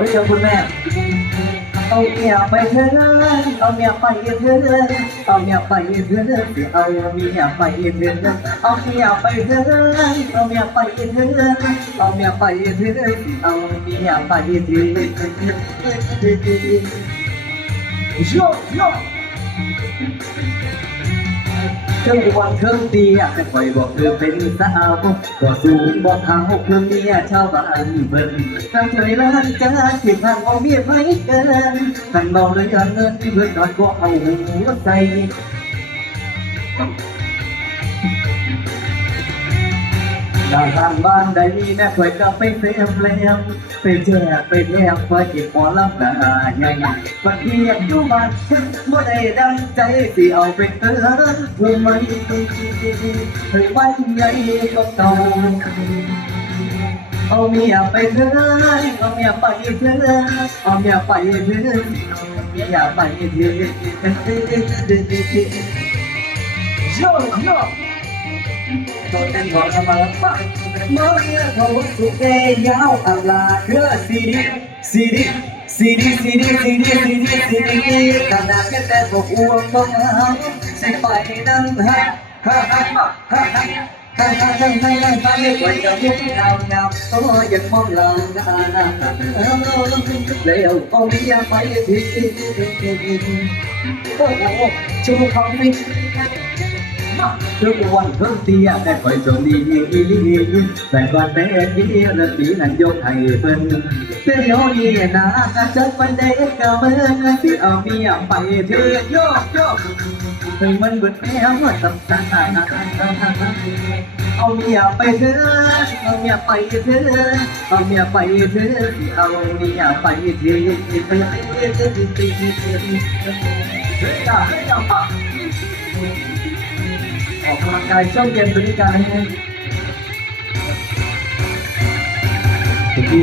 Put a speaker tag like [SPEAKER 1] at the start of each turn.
[SPEAKER 1] หรือยังคุณแม่เอาเมียไปเถิดเอาเมียไปเถิดเอาเมียไปเถิดสิเอาเมียไปเถิดเอาเมียไปเถิดเอาเมียไปเถิดเอาเมียไปเถิดสิเอาเมียไปเถิดโยโย่ เครื่องวันเครื่องเตียแต่คอยบอกเธอเป็นสาวก็สูงบอกเท้าเครื่องเมียชาวบ้านเบิ่งทำเฉยล้านการที่ทางเอาเมียไปเกินทางเราเลยเงินที่เพื่อนนอนก็เอาหัวใจ ทาทางบ้านใดแม่คอยก็ไปเสียมแล้วไปแจกไปแลกไปเก็บหมอลำหนาใหญ่บัดเทียบอยู่บ้านเมื่อได้ดังใจสิเอาไปเตือนผู้ไม่ให้ไว้ใหญ่ก็เก่าเอาเมียไปเถิดเอาเมียไปเถิดเอาเมียไปเถิดเอาเมียไปเถิดโย่ โย่ตัวเต้นของธรรมะปังเมื่อเขาสุดเกยาวอัลลาเคือซีดีซีดีซีดีซีดีซีดีซีดีซี ดีขนาดแค่แต่บอกอ้วกต้องเอาสิไปนั่งฮะฮะฮะฮะฮะฮะฮ่าฮ่าฮ่าฮ่าฮ่าฮ่าไม่ไหวกับพวกเราเงาโอ้ยังมองหลังแล้วเอาเมียไปทีโอ้โหชูเขาไม่ทุกวันเพิ่มเตี้ยแต่คอยโชคดีแต่ก่อนแต่ที่ระตีนั้นยกให้เพิ่นเสียวนี่นะอาจจะปันเด็กก็เมื่อที่เอาเมียไปเที่ยวโยกโยกถึงมันเบิดแม่เมื่อสัปดาห์เอาเมียไปเถอะเอาเมียไปเถอะเอาเมียไปเถอะเอาเมียไปเถอะเฮ้ยจ้าเฮ้ยจ้าปะออ กกำลังกายช่วงเย็นบริการให้